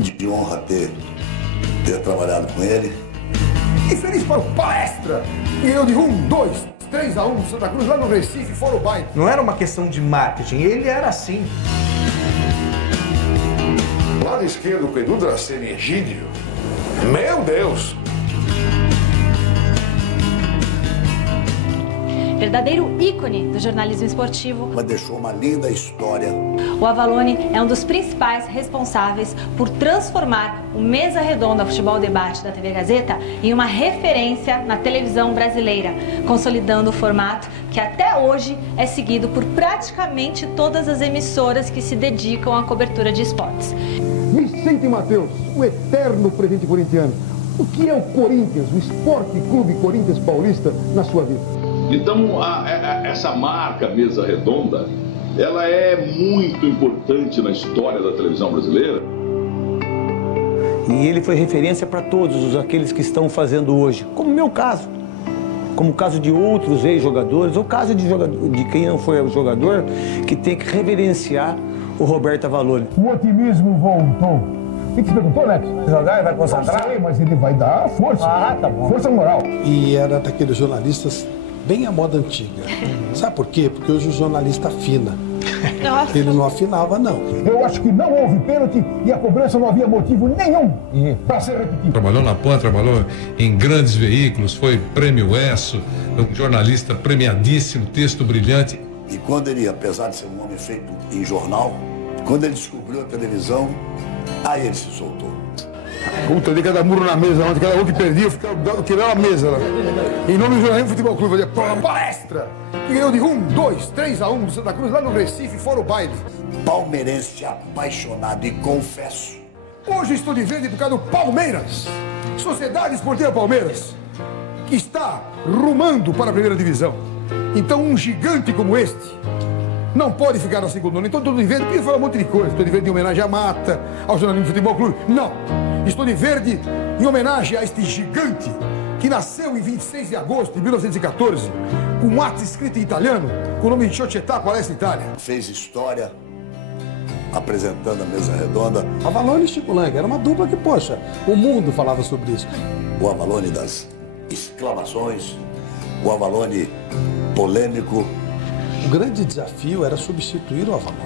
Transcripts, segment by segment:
de honra ter trabalhado com ele. E feliz para o Palestra, que ganhou de 2, 3-1 do Santa Cruz lá no Recife, fora o baile. Não era uma questão de marketing, ele era assim. Lado esquerdo, o Edu Dracena e Egídio. Meu Deus! Verdadeiro ícone do jornalismo esportivo. Mas deixou uma linda história. O Avalone é um dos principais responsáveis por transformar o Mesa Redonda Futebol Debate da TV Gazeta em uma referência na televisão brasileira, consolidando o formato que até hoje é seguido por praticamente todas as emissoras que se dedicam à cobertura de esportes. Vicente Mateus, o eterno presente corintiano. O que é o Corinthians, o Esporte Clube Corinthians Paulista, na sua vida? Então, essa marca Mesa Redonda, ela é muito importante na história da televisão brasileira. E ele foi referência para todos aqueles que estão fazendo hoje, como o meu caso, como o caso de outros ex-jogadores, ou o caso de quem não foi jogador, que tem que reverenciar o Roberto Avalone. O otimismo voltou. O que você perguntou, Neto? Jogar, ele vai concentrar? Não sei, mas ele vai dar força. Ah, tá bom. Força moral. E era daqueles jornalistas bem à moda antiga. Sabe por quê? Porque hoje o jornalista afina. Nossa. Ele não afinava, não. Eu acho que não houve pênalti e a cobrança não havia motivo nenhum para ser repetido. Trabalhou na PAN, trabalhou em grandes veículos, foi prêmio ESSO, um jornalista premiadíssimo, texto brilhante. E quando ele, apesar de ser um homem feito em jornal, quando ele descobriu a televisão, aí ele se soltou. Puta, de cada murro na mesa, onde cada um que perdia, eu ficava quebrando a mesa lá. Em nome do Jornalismo Futebol Clube, eu falei, Palestra, que ganhou de 2, 3-1 do Santa Cruz lá no Recife, fora o baile. Palmeirense apaixonado e confesso. Hoje estou de verde por causa do Palmeiras, Sociedade Esportiva Palmeiras, que está rumando para a primeira divisão. Então um gigante como este não pode ficar na segunda. Então estou de verde, podia falar um monte de coisa. Estou de verde em homenagem à Mata, ao Jornalismo Futebol Clube. Não, estou de verde em homenagem a este gigante que nasceu em 26 de agosto de 1914, com um ato escrito em italiano, com o nome de Società Palestra Itália. Fez história apresentando a Mesa Redonda. Avalone e Chico Lang, era uma dupla que, poxa, o mundo falava sobre isso. O Avalone das exclamações, o Avalone polêmico. O grande desafio era substituir o Avalone.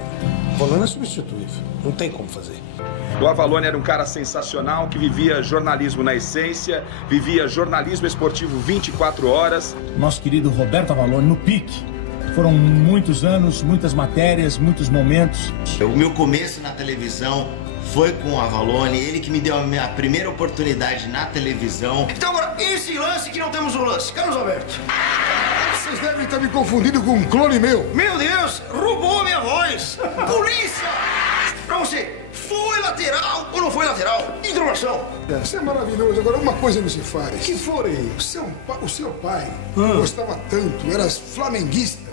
O Avalone é substituível, não tem como fazer. O Avalone era um cara sensacional que vivia jornalismo na essência, vivia jornalismo esportivo 24 horas. Nosso querido Roberto Avalone no pique. Foram muitos anos, muitas matérias, muitos momentos. O meu começo na televisão foi com o Avalone, ele que me deu a minha primeira oportunidade na televisão. Então agora, esse lance que não temos o lance, Carlos Alberto. Vocês devem estar me confundindo com um clone meu. Meu Deus, roubou a minha voz! Polícia! Pra você, foi lateral ou não foi lateral? Informação! Isso é maravilhoso. Agora, uma coisa não se faz. Que foi? O seu pai gostava tanto, era flamenguista.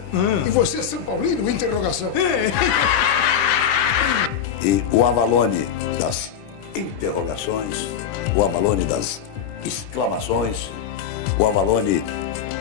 E você é São Paulino? Interrogação. E o Avalone das interrogações, o Avalone das exclamações, o Avalone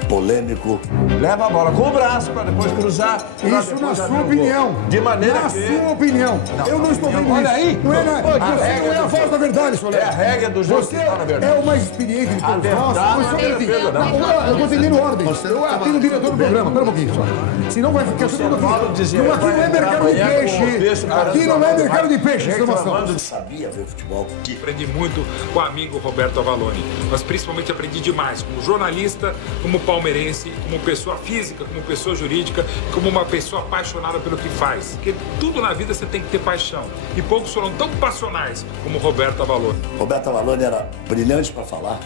polêmico. Leva a bola com o braço para depois cruzar. Isso na sua opinião. De maneira na que... sua opinião. Eu não estou vendo isso. Olha aí. Não é, você não é a voz da verdade, Soler. É a regra do jogo que está na verdade. É o mais experiente de todos nós. Eu estou entendendo ordens. Eu atendo o diretor do programa. Espera um pouquinho só. Senão vai ficar tudo aqui. Aqui não é mercado de peixe. Aqui não é mercado de peixe. Eu sabia ver futebol. Aprendi muito com o amigo Roberto Avalone. Mas principalmente aprendi demais como jornalista, como palmeirense, como pessoa física, como pessoa jurídica, como uma pessoa apaixonada pelo que faz. Porque tudo na vida você tem que ter paixão. E poucos foram tão passionais como Roberto Avalone. Roberto Avalone era brilhante para falar.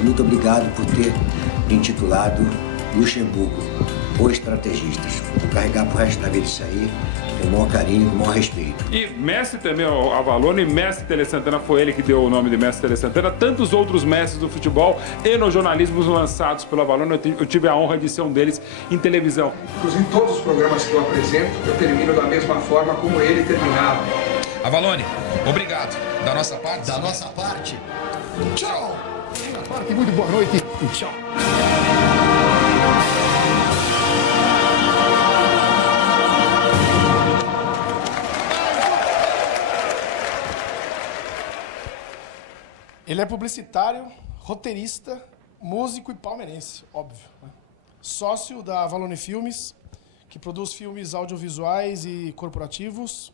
Muito obrigado por ter me intitulado Luxemburgo, o estrategistas. Vou carregar pro resto da vida isso aí, com o maior carinho, com o maior respeito. E mestre também, o Avalone, mestre Tele Santana, foi ele que deu o nome de mestre Tele Santana. Tantos outros mestres do futebol e no jornalismo lançados pelo Avalone, eu tive a honra de ser um deles em televisão. Inclusive, todos os programas que eu apresento, eu termino da mesma forma como ele terminava. Avalone, obrigado. Da nossa parte? Da nossa parte. Tchau! Da minha parte, muito boa noite e tchau. Ele é publicitário, roteirista, músico e palmeirense, óbvio, né? Sócio da Avalone Filmes, que produz filmes audiovisuais e corporativos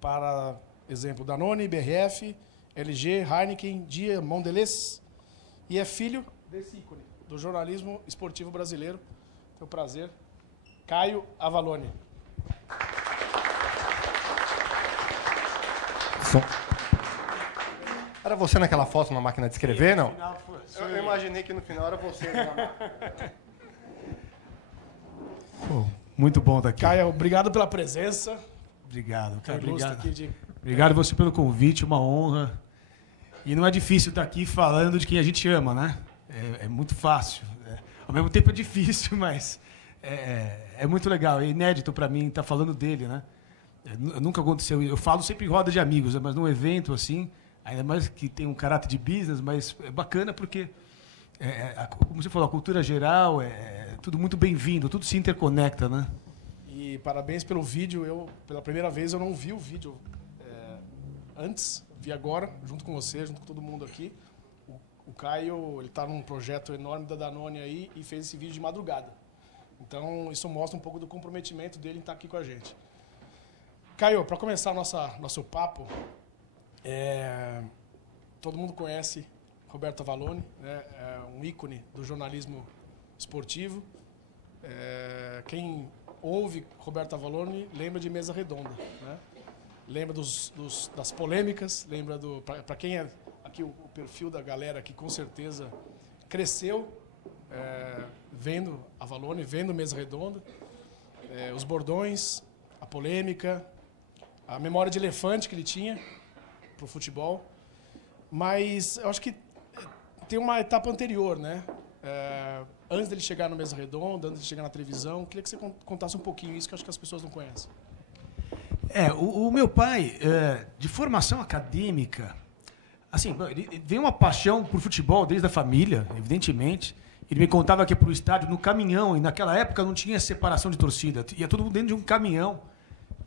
para, exemplo, Danone, BRF, LG, Heineken, Dia, Mondelez, e é filho desse ícone do jornalismo esportivo brasileiro. Tenho o prazer, Caio Avalone. Era você naquela foto na máquina de escrever, não? Eu imaginei que no final era você. Pô, muito bom estar aqui. Caio, obrigado pela presença. Obrigado, cara. Obrigado. Obrigado você pelo convite, uma honra. E não é difícil estar aqui falando de quem a gente ama, né? É muito fácil. Ao mesmo tempo é difícil, mas é muito legal. É inédito para mim estar falando dele, né? Nunca aconteceu. Eu falo sempre em roda de amigos, mas num evento assim, ainda mais que tem um caráter de business, mas é bacana porque, como você falou, a cultura geral é tudo muito bem-vindo, tudo se interconecta, né? E parabéns pelo vídeo. Pela primeira vez, eu não vi o vídeo antes, vi agora, junto com você, junto com todo mundo aqui. O Caio, ele está num projeto enorme da Danone aí e fez esse vídeo de madrugada. Então, isso mostra um pouco do comprometimento dele em estar aqui com a gente. Caio, para começar nosso papo, todo mundo conhece Roberto Avalone, né? É um ícone do jornalismo esportivo. Quem ouve Roberto Avalone lembra de Mesa Redonda, né? Lembra das polêmicas, lembra para quem é aqui o perfil da galera que com certeza cresceu vendo Avalone, vendo Mesa Redonda, os bordões, a polêmica, a memória de elefante que ele tinha para o futebol. Mas eu acho que tem uma etapa anterior, né? Antes dele chegar no Mesa Redonda, antes de chegar na televisão, queria que você contasse um pouquinho isso, que eu acho que as pessoas não conhecem. O meu pai, de formação acadêmica, assim, ele veio uma paixão por futebol desde a família, evidentemente. Ele me contava que ia para o estádio no caminhão, e naquela época não tinha separação de torcida, ia todo mundo dentro de um caminhão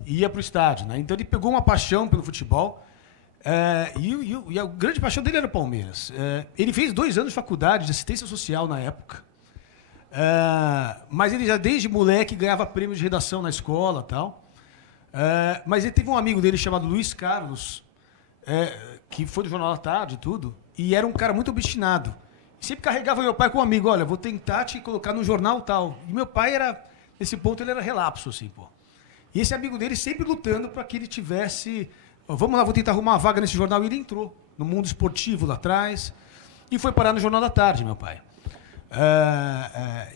e ia para o estádio, né? Então ele pegou uma paixão pelo futebol, e a grande paixão dele era o Palmeiras. Ele fez 2 anos de faculdade de assistência social na época, mas ele já desde moleque ganhava prêmios de redação na escola e tal. Mas ele teve um amigo dele chamado Luiz Carlos, que foi do Jornal da Tarde e tudo, e era um cara muito obstinado. Sempre carregava meu pai com um amigo, olha, vou tentar te colocar no jornal tal. E meu pai era, nesse ponto, ele era relapso, assim, pô. E esse amigo dele sempre lutando para que ele tivesse, vamos lá, vou tentar arrumar uma vaga nesse jornal. E ele entrou no mundo esportivo lá atrás e foi parar no Jornal da Tarde, meu pai.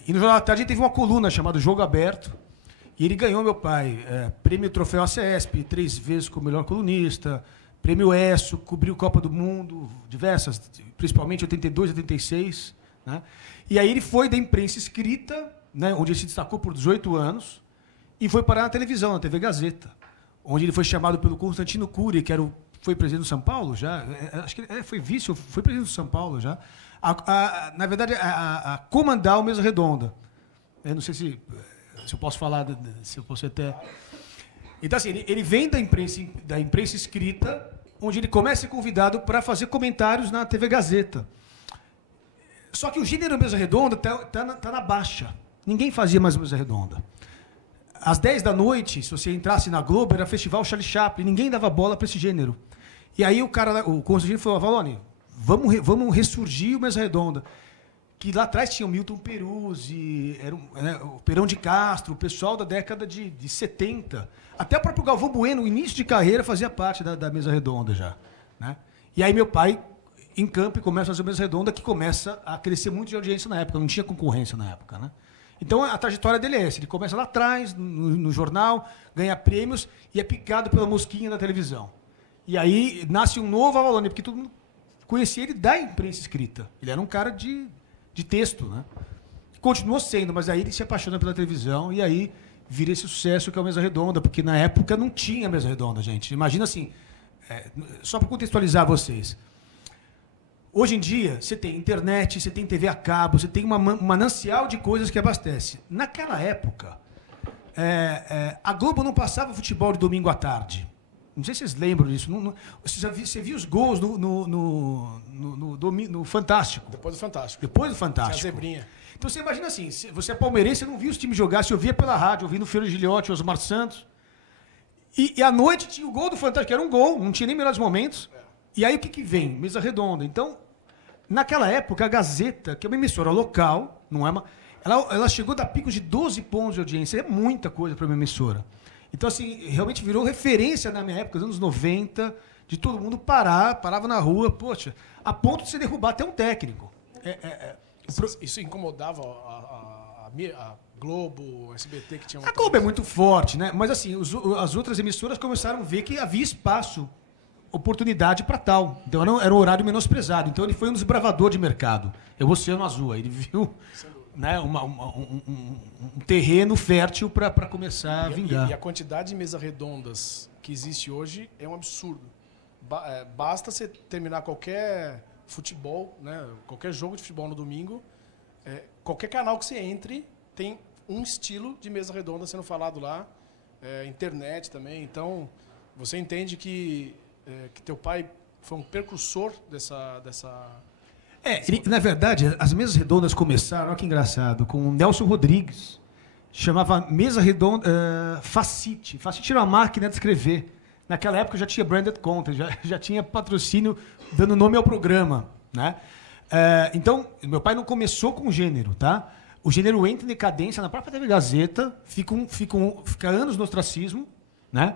E no Jornal da Tarde ele teve uma coluna chamada Jogo Aberto, e ele ganhou, meu pai, prêmio Troféu ACESP, 3 vezes como melhor colunista, prêmio ESSO, cobriu Copa do Mundo, diversas, principalmente 82, 86. Né? E aí ele foi da imprensa escrita, né, onde ele se destacou por 18 anos, e foi parar na televisão, na TV Gazeta, onde ele foi chamado pelo Constantino Cury, que foi presidente do São Paulo já, acho que foi vice, foi presidente do São Paulo já, na verdade, a comandar o Mesa Redonda. Eu não sei se eu posso falar, se eu posso até... Então, assim, ele vem da imprensa escrita, onde ele começa a ser convidado para fazer comentários na TV Gazeta. Só que o gênero Mesa Redonda tá na baixa. Ninguém fazia mais Mesa Redonda. Às 10 da noite, se você entrasse na Globo, era Festival Charlie Chaplin. Ninguém dava bola para esse gênero. E aí o Constantino falou, Avalone, vamos ressurgir o Mesa Redonda. Que lá atrás tinha o Milton Peruzzi, o Perão de Castro, o pessoal da década de 70. Até o próprio Galvão Bueno, no início de carreira, fazia parte da Mesa Redonda já. Né? E aí meu pai encampa e começa a fazer a Mesa Redonda, que começa a crescer muito de audiência na época, não tinha concorrência na época. Né? Então a trajetória dele é essa, ele começa lá atrás, no jornal, ganha prêmios e é picado pela mosquinha da televisão. E aí nasce um novo Avalone, porque todo mundo conhecia ele da imprensa escrita. Ele era um cara de texto, né? Continuou sendo, mas aí ele se apaixona pela televisão e aí vira esse sucesso que é o Mesa Redonda, porque na época não tinha Mesa Redonda, gente. Imagina assim, só para contextualizar vocês. Hoje em dia, você tem internet, você tem TV a cabo, você tem um manancial de coisas que abastece. Naquela época, a Globo não passava futebol de domingo à tarde. Não sei se vocês lembram disso. Você viu os gols no Fantástico. Depois do Fantástico. Depois do Fantástico. Tinha a zebrinha. Então você imagina assim, se você é palmeirense, você não viu os times jogar, você ouvia pela rádio, ouvindo o Feiro Giliotti, Osmar Santos. E à noite tinha o gol do Fantástico, que era um gol, não tinha nem melhores momentos. E aí o que vem? Mesa redonda. Então, naquela época, a Gazeta, que é uma emissora local, não é uma, ela chegou a dar picos de 12 pontos de audiência. É muita coisa para uma emissora. Então, assim, realmente virou referência na minha época, nos anos 90, de todo mundo parava na rua, poxa, a ponto de você derrubar até um técnico. Isso incomodava a Globo, a SBT, que tinha... A Globo é muito forte, né? Mas, assim, as outras emissoras começaram a ver que havia espaço, oportunidade para tal. Então, era um horário menosprezado. Então, ele foi um desbravador de mercado. É o Oceano Azul. Ele viu... Né, um terreno fértil para começar a vingar. E a quantidade de mesas redondas que existe hoje é um absurdo. Basta você terminar qualquer futebol, né, qualquer jogo de futebol no domingo, qualquer canal que você entre tem um estilo de mesa redonda sendo falado lá, internet também. Então, você entende que teu pai foi um precursor dessa na verdade, as mesas redondas começaram, olha que engraçado, com o Nelson Rodrigues. Chamava Mesa Redonda Facite. Facite era uma máquina de escrever. Naquela época já tinha branded content, já tinha patrocínio dando nome ao programa. Né? Então, meu pai não começou com gênero. Tá? O gênero entra em decadência na própria TV Gazeta, fica anos no ostracismo, né?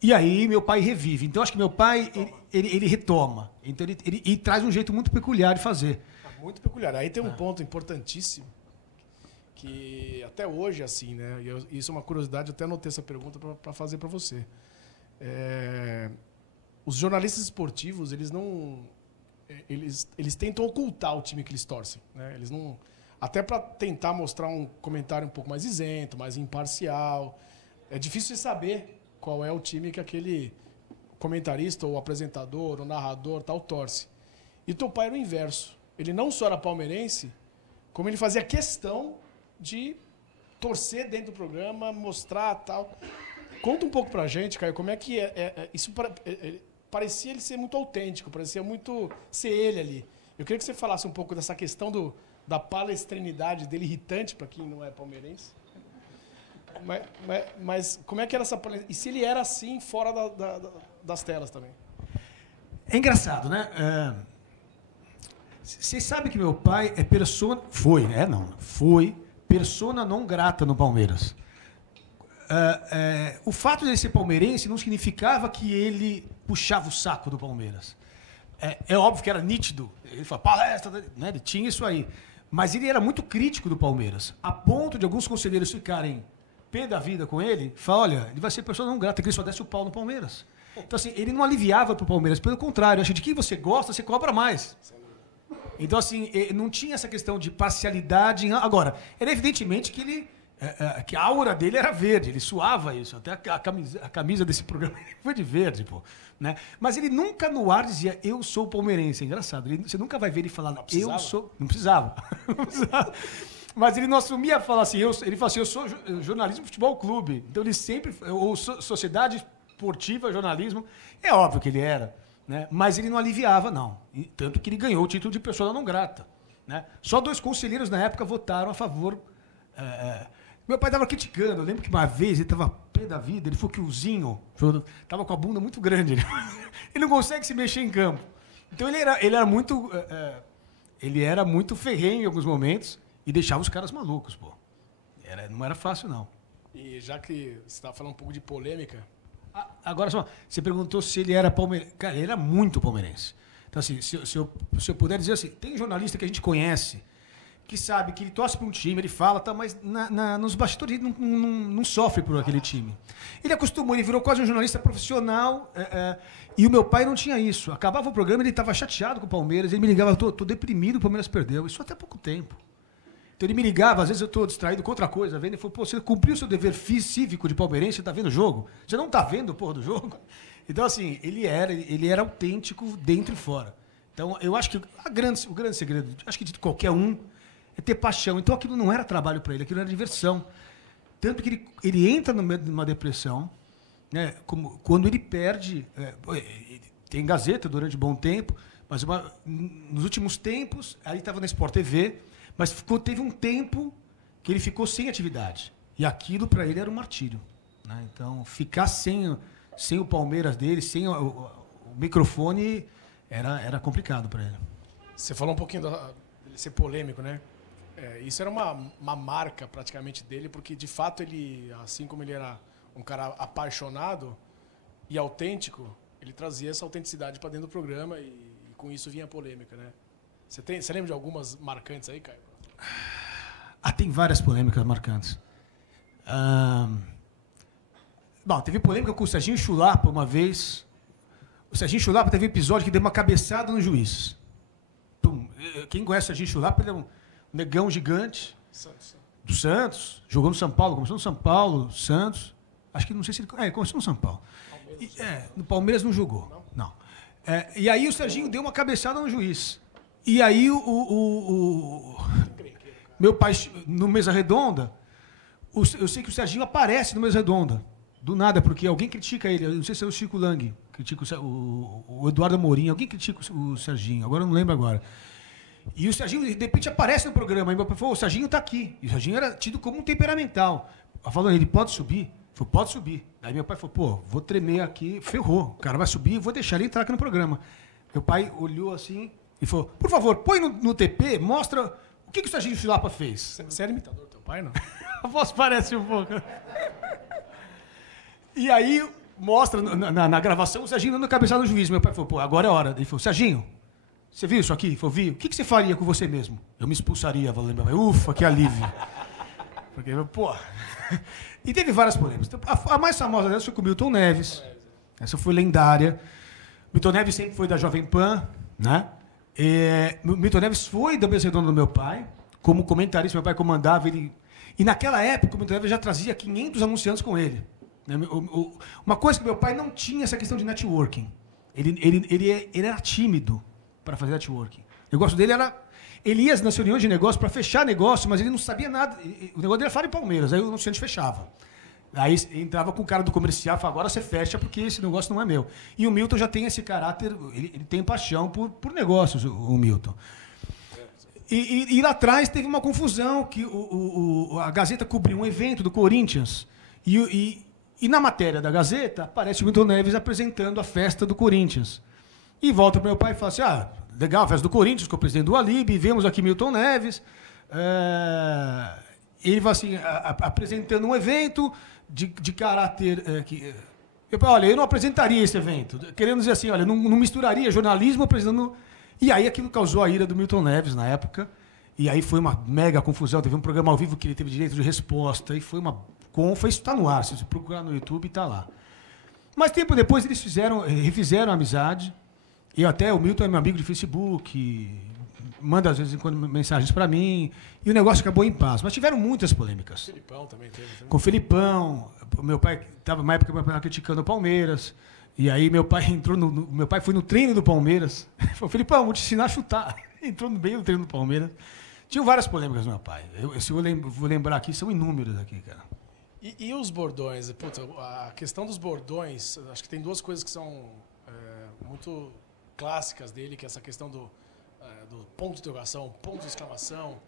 E aí meu pai revive. Então, acho que meu pai, ele retoma. Então, ele traz um jeito muito peculiar de fazer. Muito peculiar. Aí tem um ponto importantíssimo, que até hoje é assim, né? E isso é uma curiosidade, eu até anotei essa pergunta para fazer para você. Os jornalistas esportivos, eles não... Eles tentam ocultar o time que eles torcem. Né? Eles não... Até para tentar mostrar um comentário um pouco mais isento, mais imparcial. É difícil de saber qual é o time que aquele comentarista, ou apresentador, ou narrador, tal, torce. E teu pai era o inverso. Ele não só era palmeirense, como ele fazia questão de torcer dentro do programa, mostrar tal. Conta um pouco pra gente, Caio, como é que isso parecia ele ser muito autêntico, parecia muito ser ele ali. Eu queria que você falasse um pouco dessa questão da palestrinidade dele, irritante para quem não é palmeirense. Mas como é que era essa... E se ele era assim fora das telas também? É engraçado, né? Vocês sabem que meu pai é persona... Foi persona não grata no Palmeiras. O fato de ele ser palmeirense não significava que ele puxava o saco do Palmeiras. É óbvio que era nítido. Ele fala, palestra, né? Ele tinha isso aí. Mas ele era muito crítico do Palmeiras. A ponto de alguns conselheiros ficarem pé da vida com ele, fala, olha, ele vai ser pessoa não grata, que ele só desce o pau no Palmeiras. Então, assim, ele não aliviava pro Palmeiras, pelo contrário, acha de quem você gosta, você cobra mais. Então, assim, não tinha essa questão de parcialidade. Agora, era evidentemente que que a aura dele era verde, ele suava isso. Até a camisa desse programa foi de verde, pô. Né? Mas ele nunca no ar dizia, eu sou palmeirense. É engraçado. Você nunca vai ver ele falar, eu sou... Não precisava. Não precisava. Mas ele não assumia falar assim, ele falava assim, eu sou jornalismo futebol clube. Então ele sempre, ou sociedade esportiva, jornalismo, é óbvio que ele era, né? Mas ele não aliviava, não. E, tanto que ele ganhou o título de pessoa não grata. Né? Só 2 conselheiros na época votaram a favor. Meu pai estava criticando, eu lembro que uma vez ele estava pé da vida, ele falou que o Zinho estava com a bunda muito grande. Ele não consegue se mexer em campo. Então ele era muito... ele era muito ferrenho em alguns momentos. E deixava os caras malucos, pô. Não era fácil, não. E já que você estava falando um pouco de polêmica... Agora, só, você perguntou se ele era palmeirense. Cara, ele era muito palmeirense. Então, assim, se eu puder dizer assim, tem jornalista que a gente conhece, que sabe que ele torce para um time, ele fala, tá, mas nos bastidores ele não sofre por aquele time. Ele acostumou, ele virou quase um jornalista profissional, e o meu pai não tinha isso. Acabava o programa, ele estava chateado com o Palmeiras, ele me ligava, tô deprimido, o Palmeiras perdeu. Isso até há pouco tempo. Então ele me ligava, às vezes eu estou distraído com outra coisa, vendo, ele falou, pô, você cumpriu o seu dever cívico de palmeirense, você está vendo o jogo? Você não está vendo o porra do jogo? Então, assim, ele era autêntico dentro e fora. Então, eu acho que o grande segredo, acho que de qualquer um, é ter paixão. Então, aquilo não era trabalho para ele, aquilo era diversão. Tanto que ele entra numa depressão, né, quando ele perde, tem Gazeta durante um bom tempo, mas nos últimos tempos, aí estava na Sport TV, mas teve um tempo que ele ficou sem atividade. E aquilo, para ele, era um martírio. Né? Então, ficar sem o Palmeiras dele, sem o microfone, era complicado para ele. Você falou um pouquinho dele ser polêmico, né? Isso era uma marca, praticamente, dele, porque, de fato, ele, assim como ele era um cara apaixonado e autêntico, ele trazia essa autenticidade para dentro do programa e com isso vinha a polêmica, né? Você lembra de algumas marcantes aí, Caio? Tem várias polêmicas marcantes. Bom, teve polêmica com o Serginho Chulapa uma vez. O Serginho Chulapa teve um episódio que deu uma cabeçada no juiz. Quem conhece o Serginho Chulapa, ele é um negão gigante do Santos. Jogou no São Paulo, começou no São Paulo, Santos. Acho que não sei se ele... começou no São Paulo. No Palmeiras não jogou. Não. E aí o Serginho deu uma cabeçada no juiz. E aí meu pai, no Mesa Redonda, eu sei que o Serginho aparece no Mesa Redonda. Do nada, porque alguém critica ele. Eu não sei se é o Chico Lang, critica o Eduardo Amorim, alguém critica o Serginho, agora eu não lembro agora. E o Serginho, de repente, aparece no programa. E meu pai falou, o Serginho está aqui. E o Serginho era tido como um temperamental. Falando, ele pode subir? Ele falou, pode subir. Aí meu pai falou, vou tremer aqui, ferrou. O cara vai subir e vou deixar ele entrar aqui no programa. Meu pai olhou assim e falou, por favor, põe no TP, mostra o que o Serginho Chulapa fez. Você era imitador do teu pai, não? A voz parece um pouco. E aí, mostra na gravação o Serginho dando cabeçada no juiz. Meu pai falou, agora é a hora. Ele falou, Serginho, você viu isso aqui? Ele falou, vi. O que você faria com você mesmo? Eu me expulsaria, falou, ufa, que alívio. Porque, E teve várias polêmicas. A mais famosa delas foi com o Milton Neves. Essa foi lendária. Milton Neves sempre foi da Jovem Pan, né? Milton Neves foi da Mesa Redonda do meu pai, como comentarista, meu pai comandava ele. E naquela época, o Milton Neves já trazia 500 anunciantes com ele. Uma coisa que meu pai não tinha, essa questão de networking. Ele era tímido para fazer networking. O negócio dele era... Ele ia nas reuniões de negócio para fechar negócio, mas ele não sabia nada. O negócio dele era falar em Palmeiras, aí o anunciante fechava. Aí entrava com o cara do comercial e falava, agora você fecha porque esse negócio não é meu. E o Milton já tem esse caráter, ele tem paixão por negócios, o Milton. E lá atrás teve uma confusão, que a Gazeta cobriu um evento do Corinthians e na matéria da Gazeta aparece o Milton Neves apresentando a festa do Corinthians. E volta para meu pai e fala assim, legal, a festa do Corinthians, com o presidente do Alibi, vemos aqui Milton Neves. Ele vai assim, apresentando um evento de caráter... eu não apresentaria esse evento. Querendo dizer assim, não misturaria jornalismo apresentando... E aí aquilo causou a ira do Milton Neves na época. E aí foi uma mega confusão. Teve um programa ao vivo que ele teve direito de resposta. E foi uma confa. Isso está no ar. Se você procurar no YouTube, está lá. Mas tempo depois eles refizeram a amizade. E até o Milton é meu amigo de Facebook. Manda, às vezes, mensagens para mim. E o negócio acabou em paz. Mas tiveram muitas polêmicas. O Felipão também teve. Com o Felipão. Meu pai estava, numa época, criticando o Palmeiras. E aí meu pai entrou meu pai foi no treino do Palmeiras. Falou, Felipão, vou te ensinar a chutar. Entrou no meio do treino do Palmeiras. Tinham várias polêmicas do meu pai. Se eu vou lembrar aqui, são inúmeros aqui, cara. E os bordões? Puta, a questão dos bordões, acho que tem duas coisas que são muito clássicas dele, que é essa questão do ponto de interrogação, ponto de exclamação,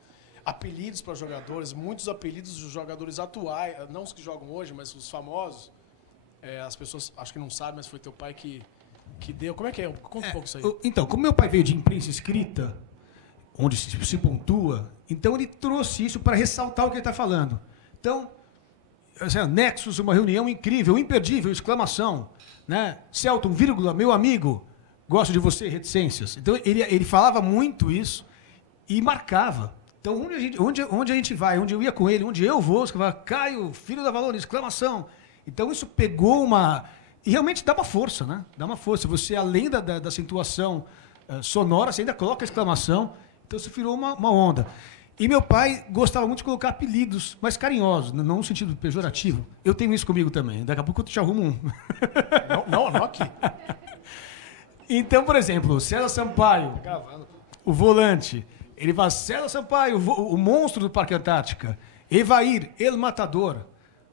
apelidos para jogadores, muitos apelidos dos jogadores atuais, não os que jogam hoje, mas os famosos. As pessoas acho que não sabem, mas foi teu pai que deu. Como é que é? Conta um pouco isso aí. Então, como meu pai veio de imprensa escrita, onde se pontua, então ele trouxe isso para ressaltar o que ele está falando. Então, Nexus, uma reunião incrível, imperdível, exclamação. Né? Celton, vírgula, meu amigo, gosto de você, reticências. Então, ele falava muito isso e marcava. Então, onde a gente vai, onde eu ia com ele, onde eu vou, você fala, Caio, filho da Valor, exclamação. Então, isso pegou uma... E realmente dá uma força, né? Dá uma força. Você, além da situação sonora, você ainda coloca a exclamação. Então, isso virou uma onda. E meu pai gostava muito de colocar apelidos mais carinhosos, não no sentido pejorativo. Eu tenho isso comigo também. Daqui a pouco eu te arrumo um. Não aqui. Então, por exemplo, César Sampaio, o volante. Ele fala, César Sampaio, o monstro do Parque Antártica. Evair, El Matador.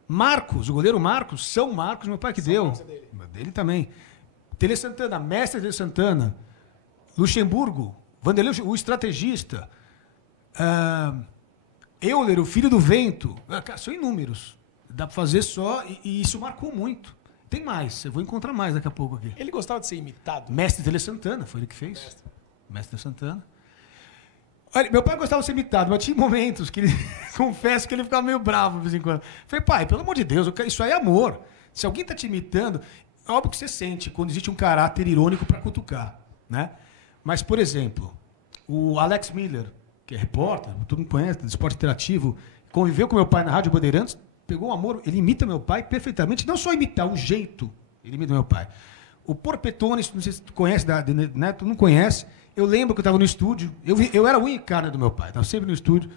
Marcos, o goleiro Marcos, São Marcos, meu pai que deu. Dele também. Tele Santana, mestre Tele Santana. Luxemburgo, Vanderlei, o estrategista. Euler, o filho do vento. São inúmeros. Dá para fazer só, e isso marcou muito. Tem mais, eu vou encontrar mais daqui a pouco aqui. Ele gostava de ser imitado? Mestre Tele Santana, foi ele que fez. Mestre Tele Santana. Olha, meu pai gostava de ser imitado, mas tinha momentos que ele, confesso que ele ficava meio bravo de vez em quando. Falei, pai, pelo amor de Deus, isso aí é amor. Se alguém está te imitando, é óbvio que você sente quando existe um caráter irônico para cutucar, né? Mas, por exemplo, o Alex Miller, que é repórter, todo mundo conhece, do esporte interativo, conviveu com meu pai na Rádio Bandeirantes, pegou um amor, ele imita meu pai perfeitamente, não só imitar, o jeito, ele imita meu pai. O Porpetone, não sei se tu conhece, né? Tu não conhece. Eu lembro que eu estava no estúdio, eu era o único cara do meu pai, estava sempre no estúdio.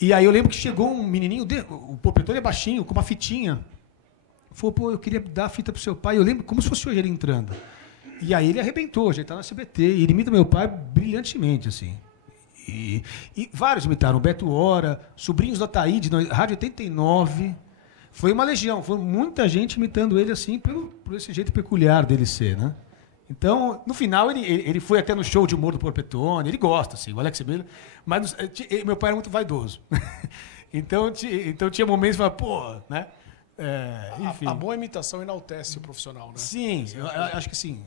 E aí eu lembro que chegou um menininho, o Porpetone é baixinho, com uma fitinha. Falou, pô, eu queria dar a fita pro seu pai. Eu lembro como se fosse hoje ele entrando. E aí ele arrebentou, já está no SBT. E ele imita meu pai brilhantemente, assim. E vários imitaram. Beto Hora, Sobrinhos da Taíde, Rádio 89. Foi uma legião. Foi muita gente imitando ele, assim, por esse jeito peculiar dele ser, né? Então, no final, ele foi até no show de humor do Porpetone. Ele gosta, assim, o Alex Miller. Mas meu pai era muito vaidoso. então tinha momentos que falava, pô, né? Enfim. A boa imitação enaltece o profissional, né? Sim, eu acho que sim.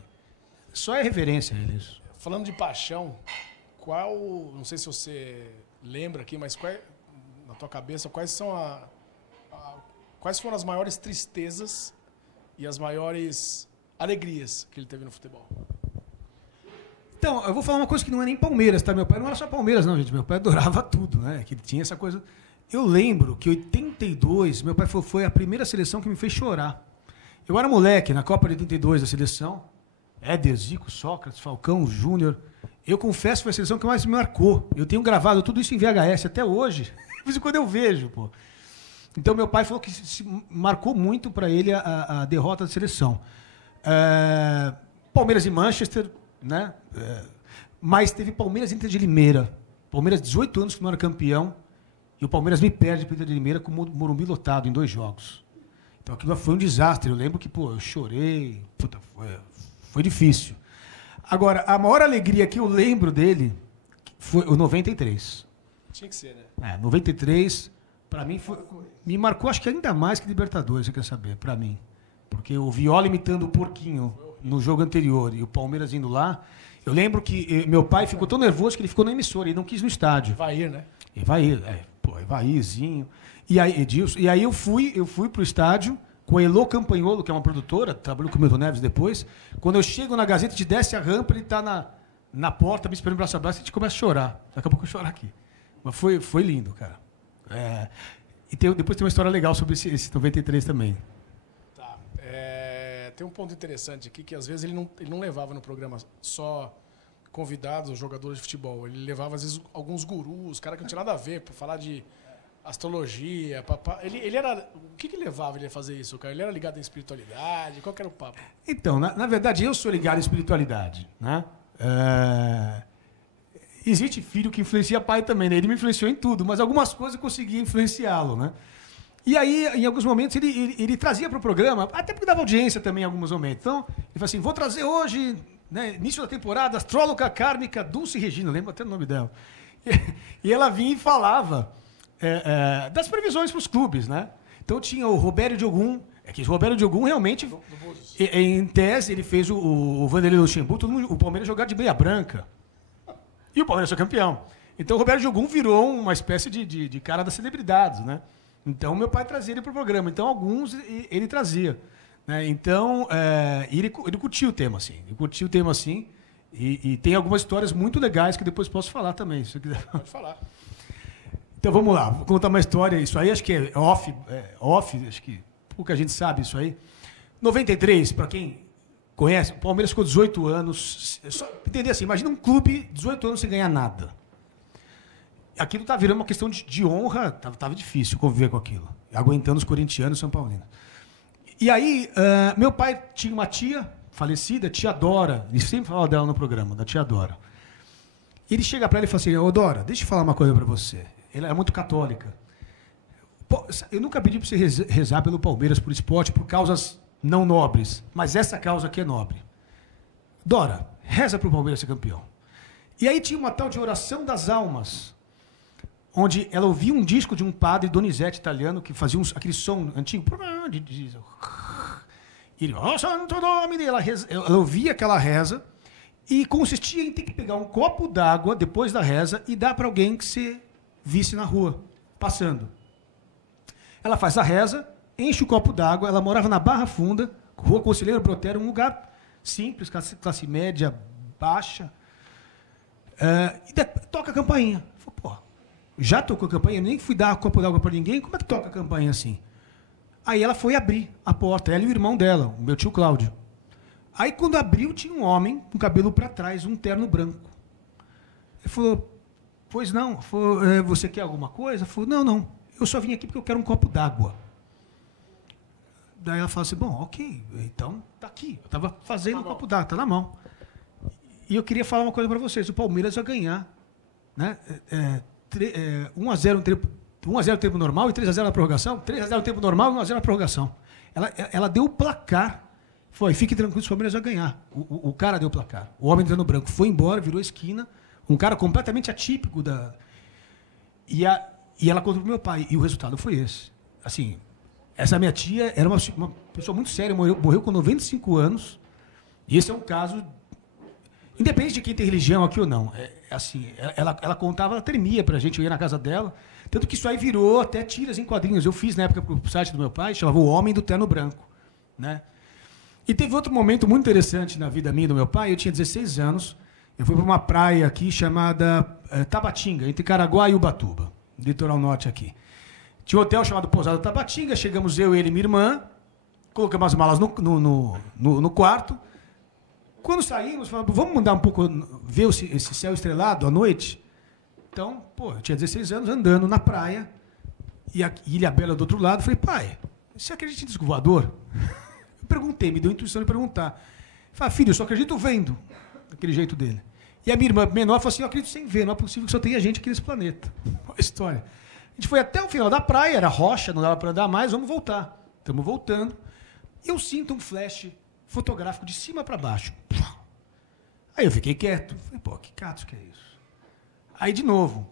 Só é reverência a eles. Falando de paixão, não sei se você lembra aqui, mas na tua cabeça, quais foram as maiores tristezas e as maiores alegrias que ele teve no futebol? Então, eu vou falar uma coisa que não é nem Palmeiras, tá? Meu pai não era só Palmeiras, não, gente. Meu pai adorava tudo, né? Que ele tinha essa coisa... Eu lembro que em 82, meu pai foi a primeira seleção que me fez chorar. Eu era moleque na Copa de 82 da seleção. Éder, Zico, Sócrates, Falcão, Júnior. Eu confesso que foi a seleção que mais me marcou. Eu tenho gravado tudo isso em VHS até hoje. De vez em quando eu vejo, pô. Então, meu pai falou que marcou muito para ele a derrota da seleção. Palmeiras e Manchester, né? Mas teve Palmeiras e Inter de Limeira. Palmeiras, 18 anos que não era campeão. E o Palmeiras me perde para o Inter de Limeira com o Morumbi lotado em 2 jogos. Então aquilo foi um desastre. Eu lembro que, pô, eu chorei. Puta, foi difícil. Agora, a maior alegria que eu lembro dele foi o 93. Tinha que ser, né? 93, para mim, me marcou, acho que ainda mais que Libertadores, você quer saber, para mim. Porque o Viola imitando o Porquinho no jogo anterior e o Palmeiras indo lá. Eu lembro que meu pai ficou tão nervoso que ele ficou na emissora, ele não quis no estádio. Vai ir, né? Evairzinho. E aí, Edilson, e aí eu fui pro estádio com a Elô Campanholo, que é uma produtora, trabalhou com o Milton Neves depois. Quando eu chego na Gazeta, a gente desce a rampa, ele está na porta, me esperando braço a braço, e a gente começa a chorar. Daqui a pouco eu choro aqui. Mas foi lindo, cara. E depois tem uma história legal sobre esse 93 também. Tá. Tem um ponto interessante aqui, que às vezes ele não levava no programa só convidados, jogadores de futebol. Ele levava, às vezes, alguns gurus, caras que não tinha nada a ver, para falar de astrologia. Ele era... O que levava ele a fazer isso, cara? Ele era ligado em espiritualidade? Qual que era o papo? Então, na verdade, eu sou ligado em espiritualidade, né? Existe filho que influencia pai também, né? Ele me influenciou em tudo, mas algumas coisas eu conseguia influenciá-lo, né? E aí, em alguns momentos, ele trazia para o programa, até porque dava audiência também em alguns momentos. Então, ele falou assim, vou trazer hoje... Né, início da temporada, astróloga kármica Dulce Regina, lembro até o nome dela. E ela vinha e falava das previsões para os clubes, né? Então tinha o Robério de Ogum, que o Robério de Ogum realmente, em tese, ele fez o Vanderlei Luxemburgo, o Palmeiras jogar de meia branca. E o Palmeiras foi campeão. Então o Robério de Ogum virou uma espécie de cara das celebridades, né? Então meu pai trazia ele para o programa. Então alguns ele trazia. Então, ele curtiu o tema, assim. Ele curtiu o tema, assim. E tem algumas histórias muito legais que depois posso falar também, se você quiser. Pode falar. Então, vamos lá. Vou contar uma história. Isso aí acho que é off, acho que pouca gente sabe isso aí. 93, para quem conhece, o Palmeiras ficou 18 anos. Só entender assim, imagina um clube 18 anos sem ganhar nada. Aquilo tá virando uma questão de honra. Tava difícil conviver com aquilo. Aguentando os corintianos e São Paulinos. E aí, meu pai tinha uma tia falecida, tia Dora. Ele sempre falava dela no programa, da tia Dora. Ele chega para ela e fala assim, ô Dora, deixa eu falar uma coisa para você. Ela é muito católica. Eu nunca pedi para você rezar pelo Palmeiras, por esporte, por causas não nobres. Mas essa causa aqui é nobre. Dora, reza para o Palmeiras ser campeão. E aí tinha uma tal de oração das almas, onde ela ouvia um disco de um padre Donizete italiano que fazia aquele som antigo. E ele, ó, santo nome dele. Ela ouvia aquela reza e consistia em ter que pegar um copo d'água depois da reza e dar para alguém que você visse na rua, passando. Ela faz a reza, enche o copo d'água, ela morava na Barra Funda, Rua Conselheiro Brotero, um lugar simples, classe média, baixa. E toca a campainha. Falei, pô, já tocou a campainha? Nem fui dar copo d'água para ninguém, como é que toca a campainha assim? Aí ela foi abrir a porta, ela e o irmão dela, o meu tio Cláudio. Aí quando abriu, tinha um homem com cabelo para trás, um terno branco. Ele falou, pois não, você quer alguma coisa? Eu falei, não, eu só vim aqui porque eu quero um copo d'água. Daí ela falou assim, bom, ok, então tá aqui. Eu estava fazendo um copo d'água, tá na mão. E eu queria falar uma coisa para vocês, o Palmeiras vai ganhar, né? 1-0 no tempo normal e 3-0 na prorrogação. 3-0 no tempo normal e 1-0 na prorrogação. Ela deu o placar. Foi, fique tranquilo, o Palmeiras vai ganhar. O cara deu o placar. O homem entrando branco foi embora, virou esquina. Um cara completamente atípico. E ela contou pro meu pai. E o resultado foi esse. Assim, essa minha tia era uma pessoa muito séria, morreu com 95 anos. E esse é um caso... Independente de quem tem religião aqui ou não. Assim, ela contava, ela tremia pra gente, eu ia na casa dela. Tanto que isso aí virou até tiras em quadrinhos. Eu fiz na época pro site do meu pai, chamava O Homem do Terno Branco. Né? E teve outro momento muito interessante na vida minha e do meu pai. Eu tinha 16 anos. Eu fui para uma praia aqui chamada Tabatinga, entre Caraguá e Ubatuba, litoral norte aqui. Tinha um hotel chamado Pousada Tabatinga. Chegamos eu, ele e minha irmã. Colocamos as malas no quarto. Quando saímos, falamos, vamos mandar um pouco, ver esse céu estrelado à noite? Então, eu tinha 16 anos andando na praia, e a Ilha Bela do outro lado. Falei, pai, você acredita em disco voador? Eu perguntei, me deu a intuição de perguntar. Falei, filho, eu só acredito vendo, daquele jeito dele. E a minha irmã menor falou assim, eu acredito sem ver, não é possível que só tenha gente aqui nesse planeta. Olha a história. A gente foi até o final da praia, era rocha, não dava para andar mais, vamos voltar. Estamos voltando. E eu sinto um flash fotográfico de cima para baixo. Aí eu fiquei quieto. Falei, pô, que catos que é isso? Aí de novo.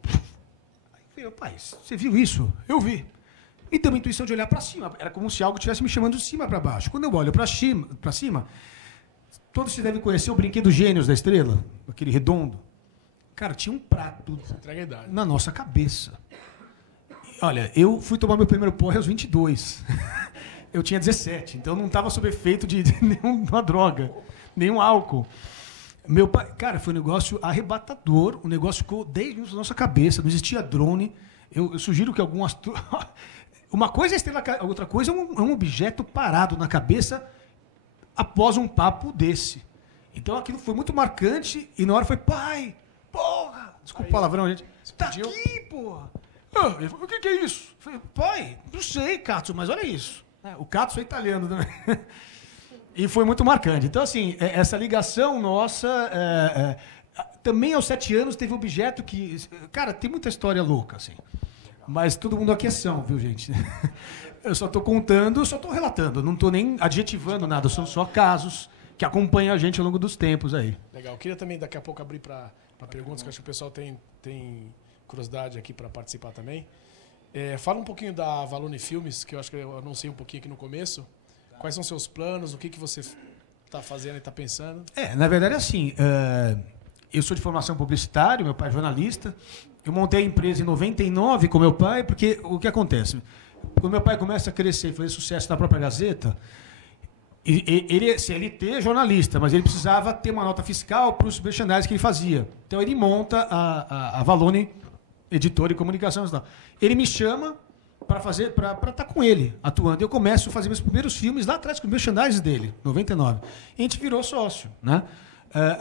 Aí eu falei, pai, você viu isso? Eu vi. Me deu uma intuição de olhar para cima. Era como se algo estivesse me chamando de cima para baixo. Quando eu olho para cima, todos vocês devem conhecer o brinquedo Gênios da Estrela, aquele redondo. Cara, tinha um prato na nossa cabeça. Olha, eu fui tomar meu primeiro porre aos 22. Eu tinha 17, então não estava sob efeito de nenhuma droga, nenhum álcool. Meu pai, cara, foi um negócio arrebatador, um negócio ficou 10 minutos na nossa cabeça, não existia drone. Eu sugiro que algumas... Uma coisa é estrela, outra coisa é um objeto parado na cabeça após um papo desse. Então aquilo foi muito marcante e na hora foi, pai, porra, desculpa o palavrão, gente. Tá aqui, porra. O que é isso? Eu falei, pai, não sei, Katsu, mas olha isso. O Katsu é italiano também. E foi muito marcante. Então, assim, essa ligação nossa... também aos 7 anos teve um objeto que... Cara, tem muita história louca, assim. Mas todo mundo aqui é são, viu, gente? Eu só estou contando, só estou relatando. Não estou nem adjetivando nada. São só casos que acompanham a gente ao longo dos tempos aí. Legal. Eu queria também, daqui a pouco, abrir para perguntas, que eu acho que o pessoal tem curiosidade aqui para participar também. Fala um pouquinho da Valone Filmes, que eu acho que eu anunciei um pouquinho aqui no começo. Quais são seus planos? O que você está fazendo e está pensando? Na verdade, assim, eu sou de formação publicitária, meu pai é jornalista. Eu montei a empresa em 99 com meu pai, porque o que acontece? Quando meu pai começa a crescer e fazer sucesso na própria Gazeta, ele é CLT, jornalista, mas ele precisava ter uma nota fiscal para os merchandising que ele fazia. Então ele monta a Valone Editora e Comunicação e tal. Ele me chama para estar com ele, atuando. Eu começo a fazer meus primeiros filmes lá atrás com o merchandising dele, 99. E a gente virou sócio, né?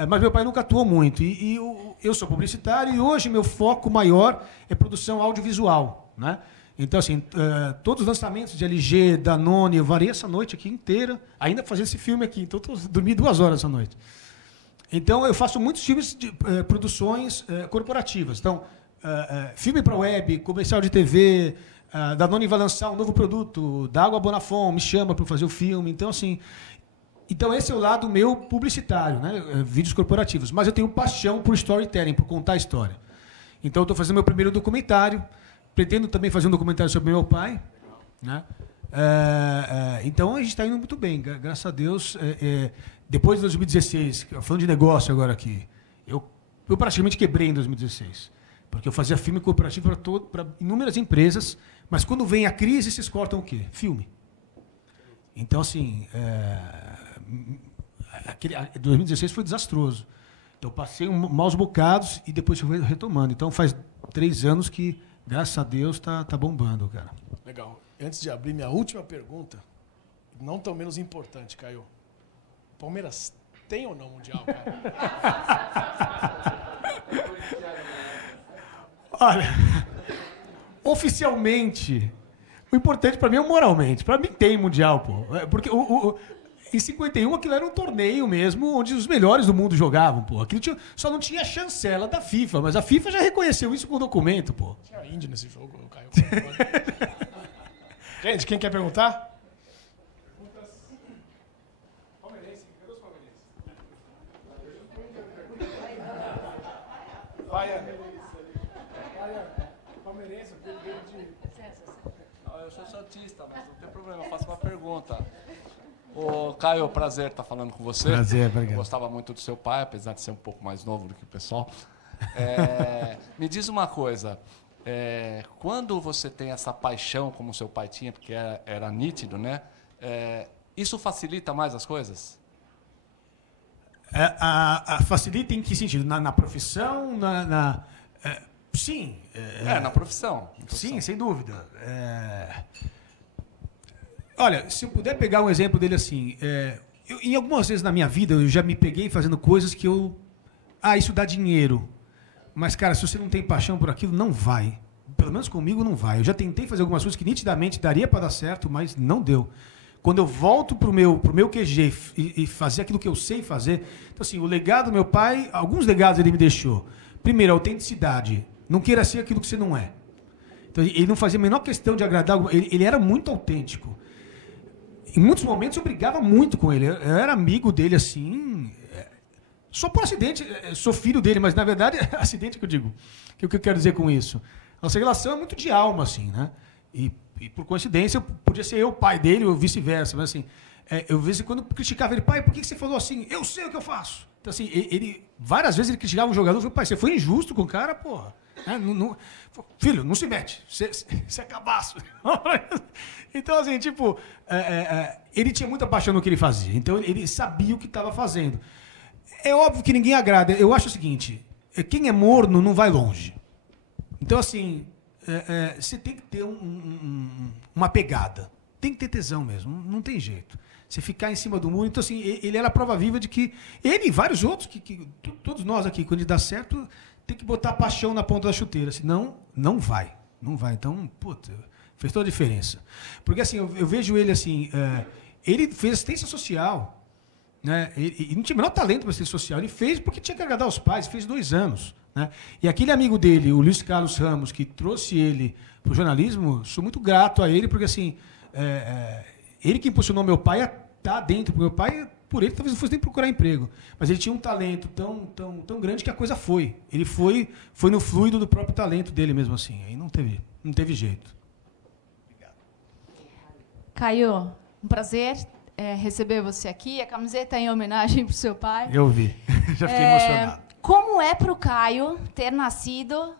Mas meu pai nunca atuou muito. E eu sou publicitário e hoje meu foco maior é produção audiovisual, né? Então, assim, todos os lançamentos de LG, Danone, eu varei essa noite aqui inteira, ainda fazendo esse filme aqui. Então, dormi 2 horas essa noite. Então, eu faço muitos filmes de produções corporativas. Então, filme para web, comercial de TV, A Danone vai lançar um novo produto, da Água Bonafont me chama para fazer o filme. Então, assim, esse é o lado meu publicitário, né? Vídeos corporativos. Mas eu tenho paixão por storytelling, por contar a história. Então, eu estou fazendo meu primeiro documentário. Pretendo também fazer um documentário sobre meu pai, né? Então, a gente está indo muito bem, graças a Deus. Depois de 2016, falando de negócio agora aqui, eu praticamente quebrei em 2016. Porque eu fazia filme corporativo para inúmeras empresas, mas quando vem a crise, vocês cortam o quê? Filme. Então, assim, 2016 foi desastroso. Então, eu passei maus bocados e depois fui retomando. Então, faz 3 anos que, graças a Deus, tá bombando, cara. Legal. Antes de abrir minha última pergunta, não tão menos importante, Caio. Palmeiras tem ou não Mundial, cara? Olha, oficialmente, o importante para mim é o moralmente. Para mim tem Mundial, pô. Porque em 51 aquilo era um torneio mesmo, onde os melhores do mundo jogavam, pô. Aquilo só não tinha chancela da FIFA, mas a FIFA já reconheceu isso com o documento, pô. Tinha índio nesse jogo, o Caio. Gente, quem quer perguntar? Eu sou santista, mas não tem problema, eu faço uma pergunta. Ô, Caio, prazer estar falando com você. Prazer, obrigado. Eu gostava muito do seu pai, apesar de ser um pouco mais novo do que o pessoal. Me diz uma coisa, quando você tem essa paixão como seu pai tinha, porque era nítido, né? Isso facilita mais as coisas? Facilita em que sentido? Na profissão? Sim. Na profissão. Sim, sem dúvida. Olha, se eu puder pegar um exemplo dele assim, em algumas vezes na minha vida eu já me peguei fazendo coisas que isso dá dinheiro. Mas, cara, se você não tem paixão por aquilo, não vai. Pelo menos comigo não vai. Eu já tentei fazer algumas coisas que nitidamente daria para dar certo, mas não deu. Quando eu volto pro meu QG e fazer aquilo que eu sei fazer... Então, assim, o legado do meu pai, alguns legados ele me deixou. Primeiro, a autenticidade. Não queira ser aquilo que você não é. Então, ele não fazia a menor questão de agradar. Ele era muito autêntico. Em muitos momentos, eu brigava muito com ele. Eu era amigo dele, assim... Só por acidente. Sou filho dele, mas, na verdade, é acidente que eu digo. O que eu quero dizer com isso? Nossa relação é muito de alma, assim, né? E por coincidência, podia ser eu o pai dele ou vice-versa. Mas, assim, eu, de vez em quando, criticava ele. Pai, por que você falou assim? Eu sei o que eu faço. Então, assim, várias vezes ele criticava um jogador. Eu falei, pai, você foi injusto com o cara, porra. Filho, não se mete. Você é cabaço. Então, assim, tipo... ele tinha muita paixão no que ele fazia. Então, ele sabia o que estava fazendo. É óbvio que ninguém agrada. Eu acho o seguinte. Quem é morno não vai longe. Então, assim... você tem que ter uma pegada. Tem que ter tesão mesmo, não tem jeito. Você ficar em cima do muro. Então, assim, ele era a prova viva de que... Ele e vários outros, todos nós aqui, quando dá certo, tem que botar paixão na ponta da chuteira. Senão, não vai. Não vai. Então, puta, fez toda a diferença. Porque, assim, eu vejo ele, assim... ele fez assistência social. Né? Ele não tinha o menor talento para assistência social. Ele fez porque tinha que agradar os pais. Fez 2 anos. Né? E aquele amigo dele, o Luiz Carlos Ramos, que trouxe ele para o jornalismo, sou muito grato a ele, porque assim, ele que impulsionou meu pai a estar dentro, porque meu pai, por ele, talvez não fosse nem procurar emprego. Mas ele tinha um talento tão grande que a coisa foi. Ele foi no fluido do próprio talento dele mesmo assim. Aí não teve jeito. Obrigado. Caio, um prazer receber você aqui. A camiseta é em homenagem para o seu pai. Eu vi. Já fiquei emocionado. Como é para o Caio ter nascido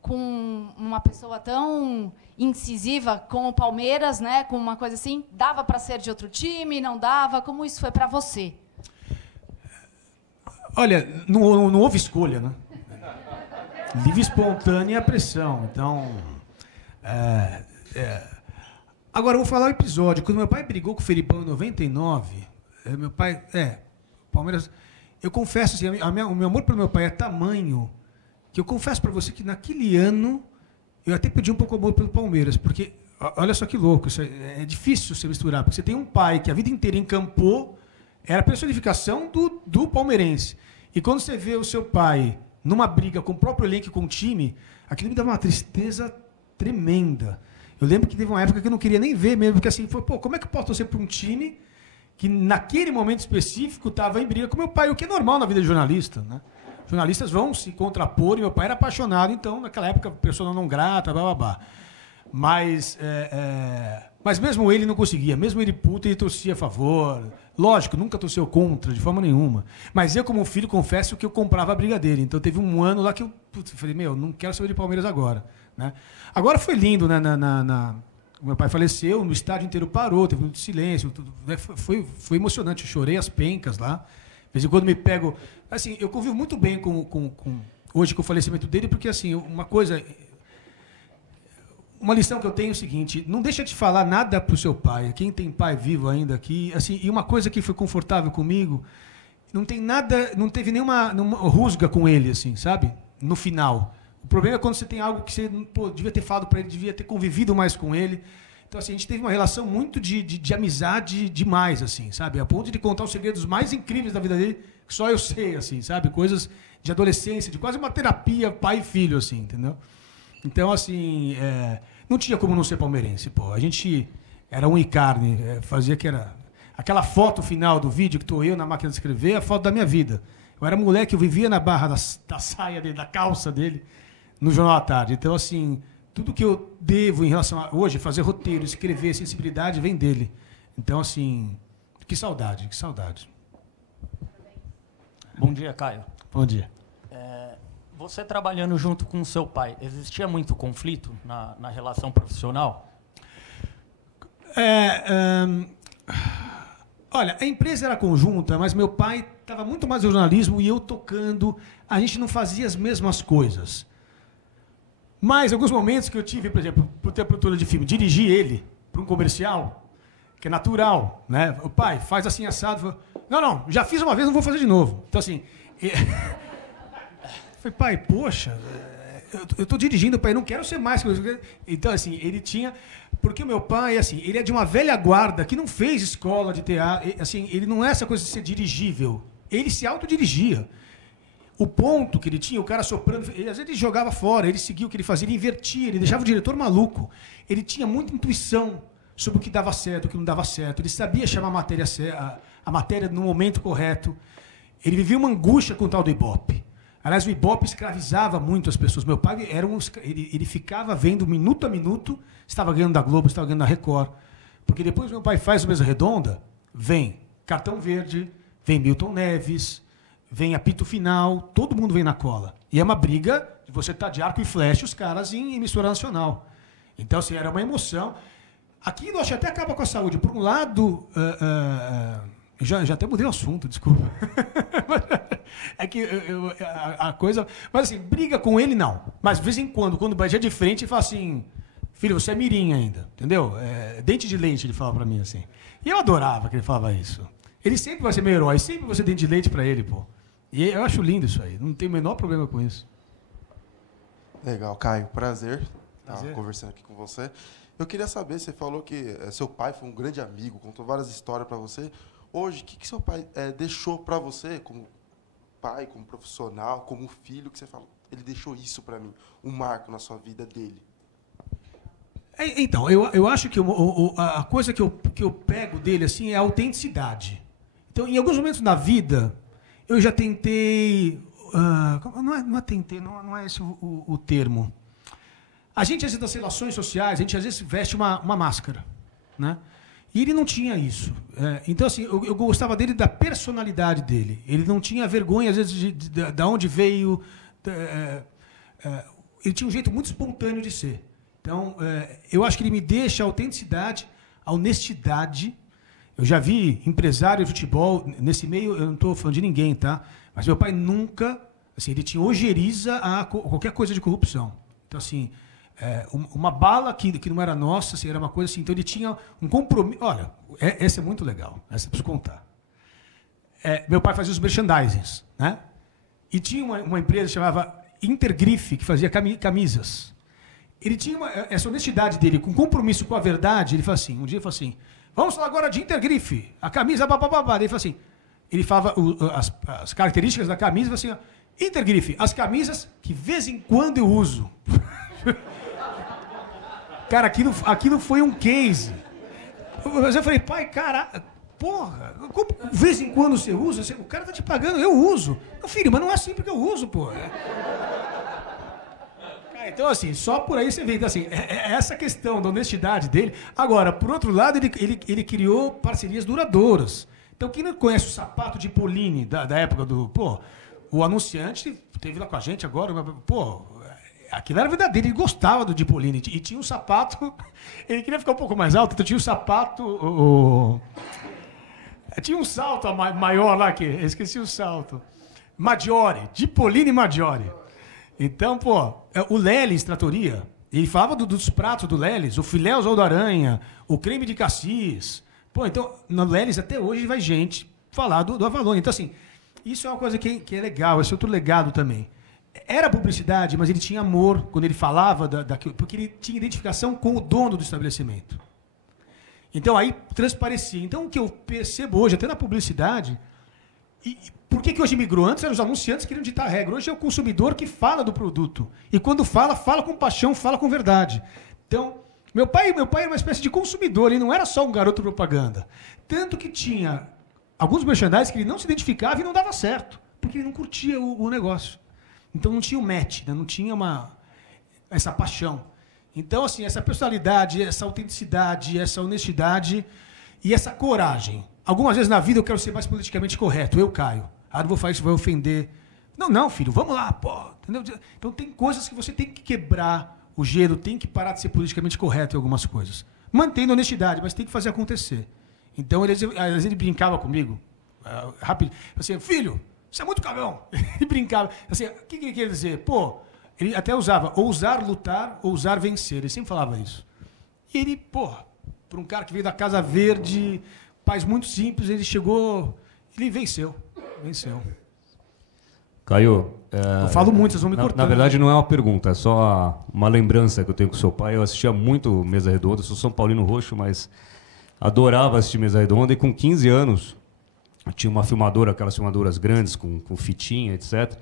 com uma pessoa tão incisiva como o Palmeiras, né? Com uma coisa assim, dava para ser de outro time, não dava? Como isso foi para você? Olha, não houve escolha, né? Livre, espontânea pressão. Então, agora eu vou falar o episódio. Quando meu pai brigou com o Felipão em 99, meu pai, Palmeiras. Eu confesso, assim, o meu amor pelo meu pai é tamanho que eu confesso para você que naquele ano eu até pedi um pouco de amor pelo Palmeiras, porque olha só que louco, isso é difícil você misturar, porque você tem um pai que a vida inteira encampou, era a personificação do palmeirense. E quando você vê o seu pai numa briga com o próprio elenco e com o time, aquilo me dá uma tristeza tremenda. Eu lembro que teve uma época que eu não queria nem ver mesmo, porque assim, como é que eu posso torcer para um time que naquele momento específico estava em briga com meu pai, o que é normal na vida de jornalista, né? Jornalistas vão se contrapor, e meu pai era apaixonado, então, naquela época, persona não grata, blá, blá, blá. Mas mesmo ele não conseguia, mesmo ele puto, ele torcia a favor. Lógico, nunca torceu contra, de forma nenhuma. Mas eu, como filho, confesso que eu comprava a briga dele. Então teve um ano lá que eu falei, não quero saber de Palmeiras agora. Né? Agora foi lindo, né? Meu pai faleceu, no estádio inteiro parou, teve muito silêncio. Tudo, né? Foi emocionante, eu chorei as pencas lá. De vez em quando me pego... Assim, eu convivo muito bem hoje com o falecimento dele, porque assim, uma lição que eu tenho é o seguinte: não deixa de falar nada para o seu pai. Quem tem pai vivo ainda aqui, assim, e uma coisa que foi confortável comigo, não teve nenhuma rusga com ele, assim, sabe? No final. O problema é quando você tem algo que você devia ter falado para ele, devia ter convivido mais com ele. Então, assim, a gente teve uma relação muito de amizade demais, assim, sabe? A ponto de contar os segredos mais incríveis da vida dele, que só eu sei, assim, sabe? Coisas de adolescência, de quase uma terapia pai e filho, assim, entendeu? Então, assim, não tinha como não ser palmeirense, pô. A gente era um e carne, fazia que era... Aquela foto final do vídeo que estou eu na máquina de escrever, é a foto da minha vida. Eu era moleque, eu vivia na barra da saia dele, da calça dele, no Jornal à Tarde. Então, assim, tudo que eu devo em relação a hoje, fazer roteiro, escrever, sensibilidade, vem dele. Então, assim, que saudade, que saudade. Bom dia, Caio. Bom dia. Você trabalhando junto com o seu pai, existia muito conflito na relação profissional? Olha, a empresa era conjunta, mas meu pai estava muito mais no jornalismo e eu tocando. A gente não fazia as mesmas coisas. Mas, alguns momentos que eu tive, por exemplo, por ter a produtora de filme, dirigir ele para um comercial, que é natural, né? O pai, faz assim, assado. Não, já fiz uma vez, não vou fazer de novo. Então, assim... Falei, pai, poxa, eu estou dirigindo, pai, não quero ser mais. Então, assim, ele tinha... Porque o meu pai, assim, ele é de uma velha guarda que não fez escola de teatro. Assim, ele não é essa coisa de ser dirigível. Ele se autodirigia. O ponto que ele tinha, o cara soprando... às vezes ele jogava fora, ele seguia o que ele fazia, ele invertia, ele deixava o diretor maluco. Ele tinha muita intuição sobre o que dava certo, o que não dava certo. Ele sabia chamar a matéria no momento correto. Ele vivia uma angústia com o tal do Ibope. Aliás, o Ibope escravizava muito as pessoas. Meu pai ele ficava vendo minuto a minuto, estava ganhando da Globo, estava ganhando da Record. Porque depois meu pai faz a mesa redonda, vem Cartão Verde, vem Milton Neves, vem apito final, todo mundo vem na cola. E é uma briga de você estar de arco e flecha os caras em emissora nacional. Então, assim, era uma emoção. Aqui, eu acho que até acaba com a saúde. Por um lado... Já até mudei o assunto, desculpa. É que a coisa... Mas assim, briga com ele, não. Mas de vez em quando batia de frente, ele fala assim... Filho, você é mirim ainda, entendeu? Dente de leite, ele fala pra mim assim. E eu adorava que ele falava isso. Ele sempre vai ser meu herói, sempre vai ser dente de leite pra ele, pô. E eu acho lindo isso aí, não tem o menor problema com isso. Legal, Caio, prazer estar conversando aqui com você. Eu queria saber, você falou que seu pai foi um grande amigo, contou várias histórias pra você. Hoje, o que seu pai deixou para você, como pai, como profissional, como filho, que você fala, ele deixou isso para mim, um marco na sua vida dele? Então, eu acho que a coisa que eu pego dele assim é a autenticidade. Então, em alguns momentos na vida, eu já tentei... não é esse o termo. A gente, às vezes, nas relações sociais, a gente, às vezes, veste uma máscara, né? E ele não tinha isso. Então, assim, eu gostava dele da personalidade dele. Ele não tinha vergonha, às vezes, de onde veio. Ele tinha um jeito muito espontâneo de ser. Então, eu acho que ele me deixa a autenticidade, a honestidade. Eu já vi empresário de futebol, nesse meio, eu não estou falando de ninguém, tá? Mas meu pai nunca... Assim, ele tinha ojeriza a qualquer coisa de corrupção. Então, assim... uma bala que não era nossa, assim, era uma coisa assim. Então ele tinha um compromisso. Olha, essa é muito legal, essa eu preciso contar. Meu pai fazia os merchandisings, né? E tinha uma empresa que chamava Intergrife, que fazia camisas. Ele tinha essa honestidade dele, com compromisso com a verdade. Ele falou assim, um dia ele falou assim: vamos falar agora de Intergrife, a camisa bababá. Ele falou assim, ele falava as características da camisa, assim, ó, Intergrife, as camisas que de vez em quando eu uso. Cara, aquilo foi um case. Mas eu falei, pai, cara, porra, como de vez em quando você usa? O cara tá te pagando, eu uso. Não, filho, mas não é assim porque eu uso, porra. Cara, então, assim, só por aí você vê. Então, assim, essa questão da honestidade dele. Agora, por outro lado, ele criou parcerias duradouras. Então, quem não conhece o sapato de Polini da época do... Pô, o anunciante esteve lá com a gente agora, pô... Aquilo era verdadeiro, ele gostava do Dipolini. E tinha um sapato. Ele queria ficar um pouco mais alto, então tinha um sapato. Tinha um salto maior lá, que eu esqueci o salto. Maggiore, Dipolini Maggiore. Então, pô, o Lelis Trattoria, ele falava dos pratos do Lelis, o filé ao da aranha, o creme de cassis. Pô, então, no Lelis até hoje vai gente falar do Avalone. Então, assim, isso é uma coisa que é legal, esse é outro legado também. Era publicidade, mas ele tinha amor quando ele falava daquilo, porque ele tinha identificação com o dono do estabelecimento. Então aí transparecia. Então o que eu percebo hoje, até na publicidade, por que hoje migrou? Antes eram os anunciantes que queriam ditar a regra. Hoje é o consumidor que fala do produto. E quando fala com paixão, fala com verdade. Então, meu pai era uma espécie de consumidor, ele não era só um garoto propaganda. Tanto que tinha alguns merchandising que ele não se identificava e não dava certo, porque ele não curtia o negócio. Então não tinha um match, né? Não tinha essa paixão. Então, assim, essa personalidade, essa autenticidade, essa honestidade e essa coragem. Algumas vezes na vida eu quero ser mais politicamente correto. Eu, Caio. Ah, não vou fazer isso, vai ofender. Não, filho, vamos lá, pô. Entendeu? Então tem coisas que você tem que quebrar o gelo, tem que parar de ser politicamente correto em algumas coisas. Mantendo a honestidade, mas tem que fazer acontecer. Então, às vezes ele brincava comigo, rápido, assim, filho, você é muito cagão. Ele brincava. Assim, o que ele queria dizer? Pô, ele até usava ousar lutar, ousar vencer. Ele sempre falava isso. E ele, pô, para um cara que veio da Casa Verde, pais muito simples, ele chegou, ele venceu. Venceu. Caio, eu falo muito, vocês vão me cortando. Na verdade, não é uma pergunta, é só uma lembrança que eu tenho com o seu pai. Eu assistia muito Mesa Redonda, sou São Paulino roxo, mas adorava assistir Mesa Redonda. E com 15 anos, tinha uma filmadora, aquelas filmadoras grandes, com fitinha, etc.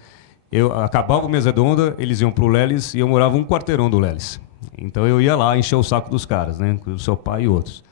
Eu acabava o Mesa Redonda, eles iam pro Lelis e eu morava um quarteirão do Lelis. Então eu ia lá encher o saco dos caras, né? Do seu pai e outros.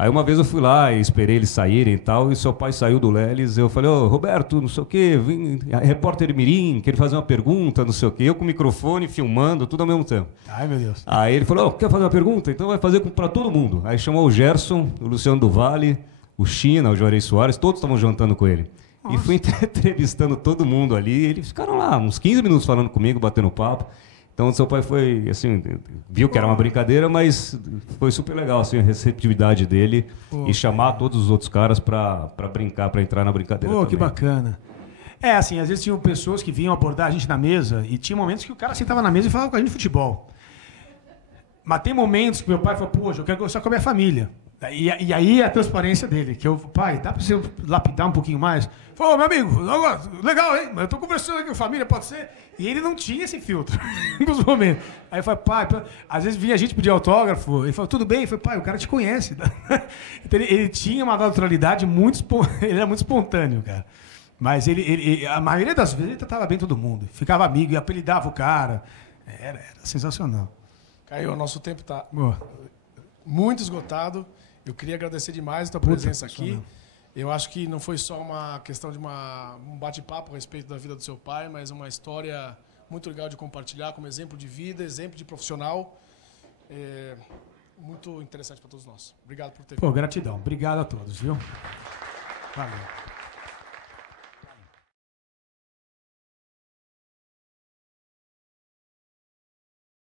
Aí uma vez eu fui lá e esperei eles saírem e tal, e seu pai saiu do Lelis, eu falei, ô Roberto, não sei o quê, vim, repórter Mirim, quer fazer uma pergunta, não sei o quê, eu com o microfone, filmando, tudo ao mesmo tempo. Ai, meu Deus. Aí ele falou, quer fazer uma pergunta? Então vai fazer para todo mundo. Aí chamou o Gerson, o Luciano do Vale, o China, o Juarez Soares, todos estavam jantando com ele. Nossa. E fui entrevistando todo mundo ali, eles ficaram lá uns 15 minutos falando comigo, batendo papo. Então, seu pai foi, assim, viu que era uma brincadeira, mas foi super legal, assim, a receptividade dele e chamar todos os outros caras para brincar, para entrar na brincadeira também. Que bacana. É, assim, às vezes tinham pessoas que vinham abordar a gente na mesa e tinha momentos que o cara sentava na mesa e falava com a gente de futebol. Mas tem momentos que meu pai falou, poxa, eu quero conversar com a minha família. E aí a transparência dele, que eu, pai, dá pra você lapidar um pouquinho mais? Falou, meu amigo, legal, hein? Mas eu tô conversando aqui com a família, pode ser? E ele não tinha esse filtro, nos momentos. Aí eu falei, pai, às vezes vinha a gente pedir autógrafo, ele falou, tudo bem? Eu falei, pai, o cara te conhece. Então, ele tinha uma naturalidade ele era muito espontâneo, cara. Mas a maioria das vezes ele tratava bem todo mundo, ficava amigo e apelidava o cara. Era sensacional. Caio, o nosso tempo tá muito esgotado. Eu queria agradecer demais a tua presença aqui. Eu acho que não foi só uma questão de um bate-papo a respeito da vida do seu pai, mas uma história muito legal de compartilhar como exemplo de vida, exemplo de profissional. Muito interessante para todos nós. Obrigado por ter vindo. Gratidão. Obrigado a todos, viu? Valeu.